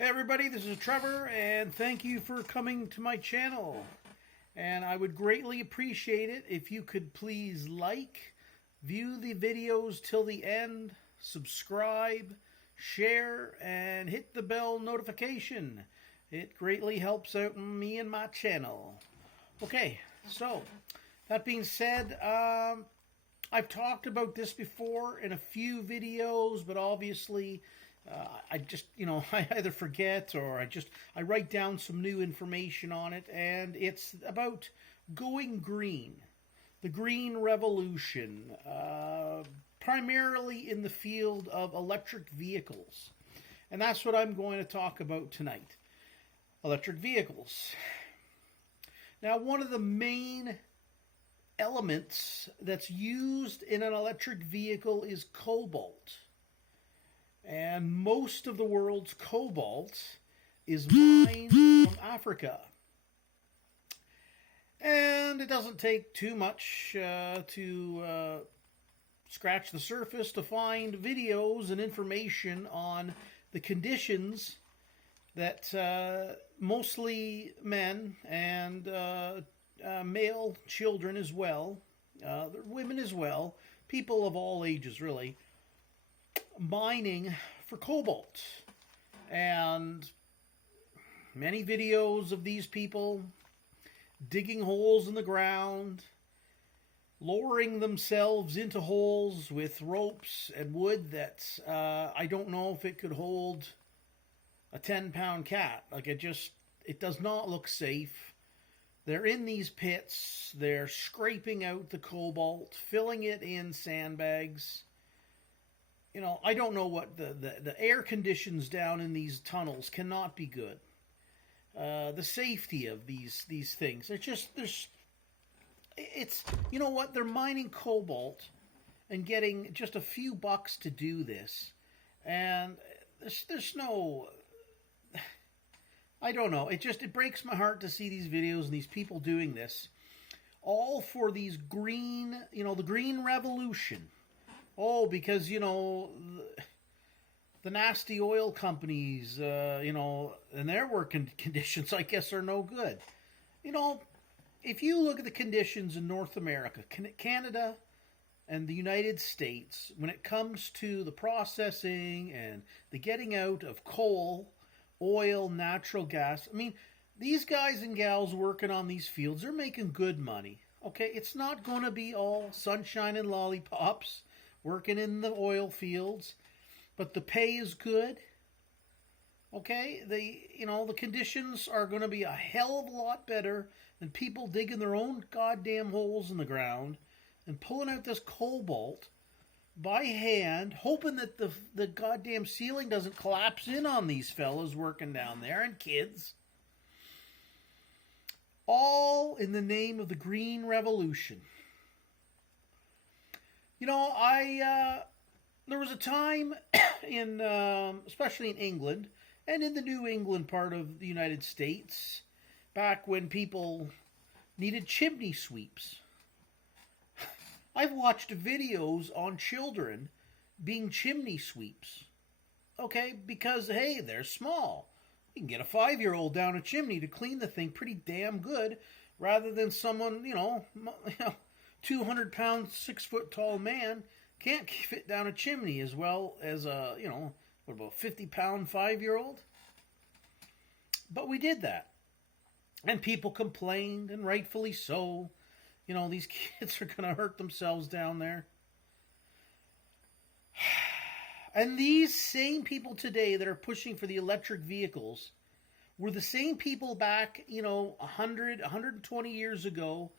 Hey everybody, this is Trevor, and thank you for coming to my channel. And I would greatly appreciate it if you could please like, view the videos till the end, subscribe, share, and hit the bell notification. It greatly helps out me and my channel. Okay, so that being said, I've talked about this before in a few videos, but obviously I just, I either forget or I write down some new information on it, and it's about going green, the green revolution, primarily in the field of electric vehicles. And that's what I'm going to talk about tonight. Electric vehicles. Now, one of the main elements that's used in an electric vehicle is cobalt. And most of the world's cobalt is mined from Africa. And it doesn't take too much to scratch the surface to find videos and information on the conditions that mostly men and male children as well, women as well, people of all ages really, mining for cobalt. And many videos of these people digging holes in the ground, lowering themselves into holes with ropes and wood that I don't know if it could hold a 10-pound cat. It does not look safe. They're in these pits, they're scraping out the cobalt, filling it in sandbags. I don't know what the air conditions down in these tunnels cannot be good. The safety of these things. They're mining cobalt and getting just a few bucks to do this. And there's no, I don't know. It breaks my heart to see these videos and these people doing this. All for these green, the green revolution. Oh, because, the nasty oil companies, and their working conditions, I guess, are no good. If you look at the conditions in North America, Canada, and the United States, when it comes to the processing and the getting out of coal, oil, natural gas, these guys and gals working on these fields, they're making good money. Okay, it's not going to be all sunshine and lollipops working in the oil fields, but the pay is good. Okay, the conditions are going to be a hell of a lot better than people digging their own goddamn holes in the ground and pulling out this cobalt by hand, hoping that the goddamn ceiling doesn't collapse in on these fellas working down there and kids. All in the name of the green revolution. There was a time in, especially in England and in the New England part of the United States, back when people needed chimney sweeps. I've watched videos on children being chimney sweeps. Okay, because, hey, they're small. You can get a 5-year-old down a chimney to clean the thing pretty damn good, rather than someone, 200-pound, 6-foot-tall man can't fit down a chimney as well as a, what about 50-pound 5-year-old? But we did that. And people complained, and rightfully so. These kids are going to hurt themselves down there. And these same people today that are pushing for the electric vehicles were the same people back, 100, 120 years ago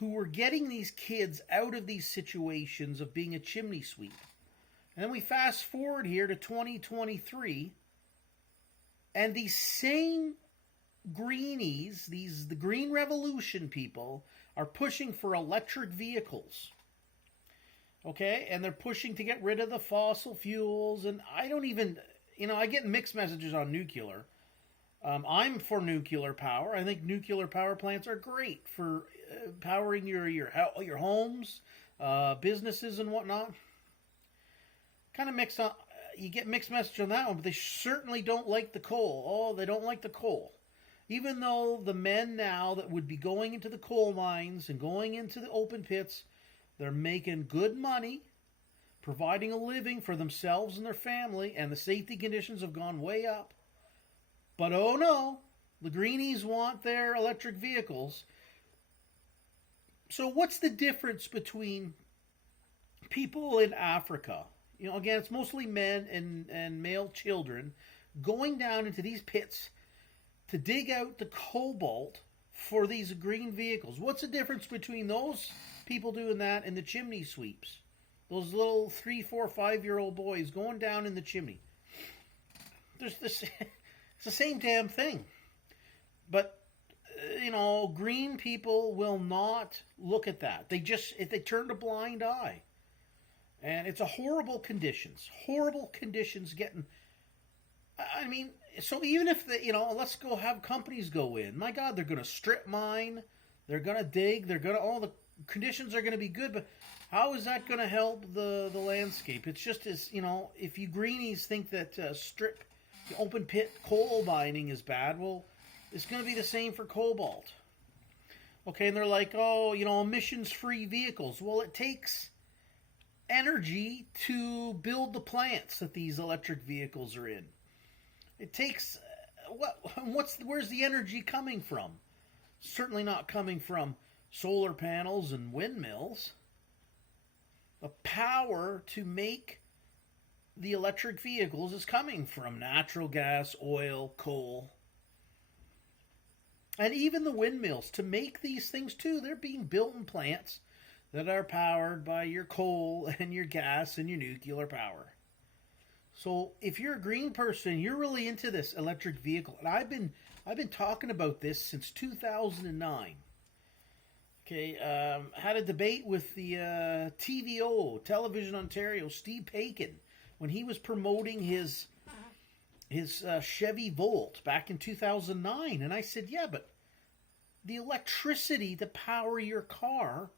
who were getting these kids out of these situations of being a chimney sweep. And then we fast forward here to 2023, and these same greenies, the green revolution people, are pushing for electric vehicles. Okay, and they're pushing to get rid of the fossil fuels, and I don't even, I get mixed messages on nuclear. I'm for nuclear power. I think nuclear power plants are great for powering your homes, businesses, and whatnot. Kind of mixed up. you get mixed message on that one, but they certainly don't like the coal. Oh, they don't like the coal. Even though the men now that would be going into the coal mines and going into the open pits, they're making good money, providing a living for themselves and their family, and the safety conditions have gone way up. But oh no, the greenies want their electric vehicles. So what's the difference between people in Africa? You know, again, it's mostly men and male children going down into these pits to dig out the cobalt for these green vehicles. What's the difference between those people doing that and the chimney sweeps? Those little 3, 4, 5-year-old boys going down in the chimney. There's this, it's the same damn thing. But, you know, green people will not look at that. They turn a blind eye. And it's a horrible conditions getting, I mean, so even if let's go have companies go in. My God, they're going to strip mine. They're going to dig. All the conditions are going to be good. But how is that going to help the landscape? It's just as, if you greenies think that open pit coal mining is bad, well, it's going to be the same for cobalt. Okay, and they're like, emissions-free vehicles. Well, it takes energy to build the plants that these electric vehicles are in. It takes where's the energy coming from? Certainly not coming from solar panels and windmills. The power to make the electric vehicles is coming from natural gas, oil, coal. And even the windmills, to make these things too, they're being built in plants that are powered by your coal and your gas and your nuclear power. So if you're a green person, you're really into this electric vehicle. And I've been talking about this since 2009. Okay, had a debate with the TVO, Television Ontario, Steve Paikin, when he was promoting his Chevy Volt back in 2009. And I said, yeah, but the electricity to power your car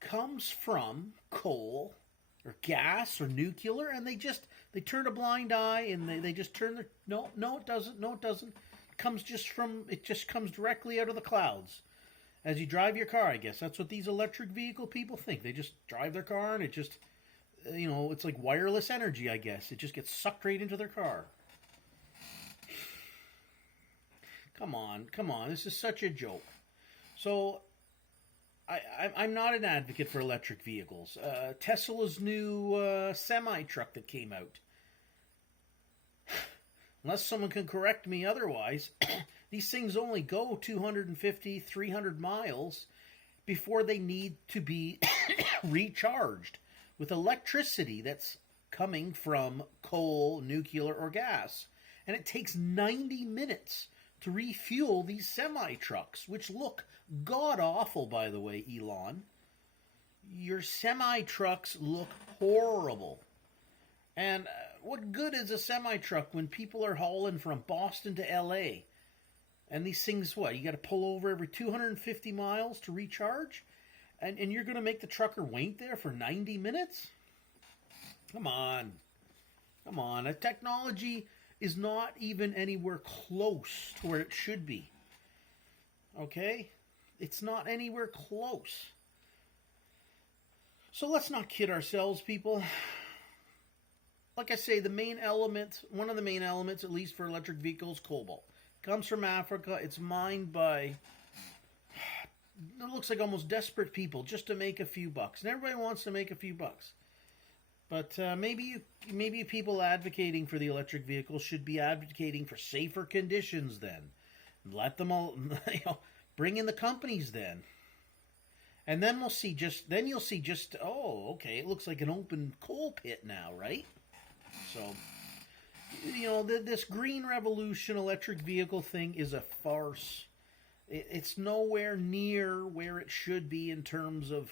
comes from coal or gas or nuclear, and they turn a blind eye and they just turn their no it doesn't it just comes directly out of the clouds as you drive your car. I guess that's what these electric vehicle people think. They just drive their car and it just it's like wireless energy. I guess it just gets sucked right into their car. Come on, this is such a joke. So I'm not an advocate for electric vehicles. Tesla's new semi-truck that came out. Unless someone can correct me otherwise, these things only go 250, 300 miles before they need to be recharged with electricity that's coming from coal, nuclear, or gas. And it takes 90 minutes to refuel these semi-trucks, which look god-awful, by the way, Elon. Your semi-trucks look horrible. And what good is a semi-truck when people are hauling from Boston to L.A.? And these things, you got to pull over every 250 miles to recharge? And you're going to make the trucker wait there for 90 minutes? Come on. The technology is not even anywhere close to where it should be. Okay? It's not anywhere close. So let's not kid ourselves, people. Like I say, one of the main elements, at least for electric vehicles, cobalt. Comes from Africa. It's mined by, it looks like almost desperate people just to make a few bucks. And everybody wants to make a few bucks. But maybe people advocating for the electric vehicles should be advocating for safer conditions then. Let them all, bring in the companies then. And then you'll see oh, okay, it looks like an open coal pit now, right? So, this green revolution electric vehicle thing is a farce. It's nowhere near where it should be in terms of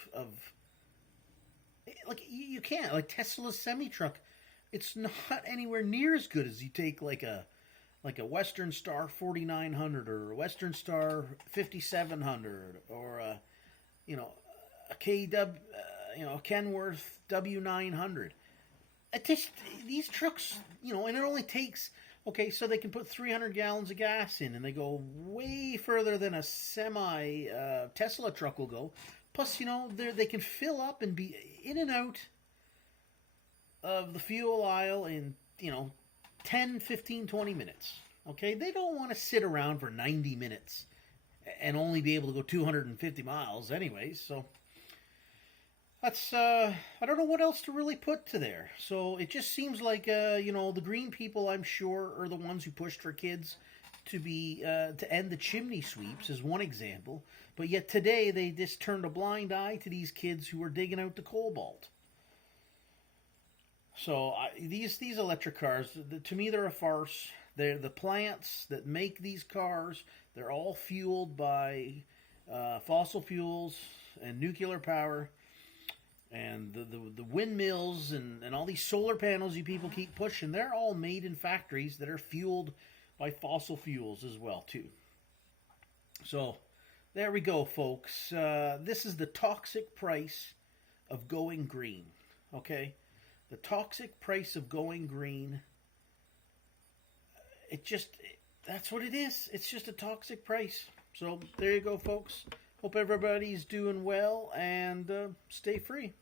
like, you can't, like Tesla's semi-truck, it's not anywhere near as good as you take like a Western Star 4900 or a Western Star 5700 or a Kenworth W900. these trucks, you know, and it only takes, okay, so they can put 300 gallons of gas in, and they go way further than a semi Tesla truck will go. Plus, you know, they can fill up and be in and out of the fuel aisle in, you know, 10, 15, 20 minutes. Okay, they don't want to sit around for 90 minutes and only be able to go 250 miles anyways. So that's I don't know what else to really put to there. So it just seems like you know, the green people, I'm sure, are the ones who pushed for kids to be to end the chimney sweeps, is one example. But yet today they just turned a blind eye to these kids who were digging out the cobalt. So these electric cars, to me, they're a farce. They're the plants that make these cars. They're all fueled by fossil fuels and nuclear power, and the windmills and all these solar panels you people keep pushing. They're all made in factories that are fueled by fossil fuels as well too. So there we go, folks. This is the toxic price of going green. Okay. The toxic price of going green, that's what it is. It's just a toxic price. So there you go, folks. Hope everybody's doing well, and stay free.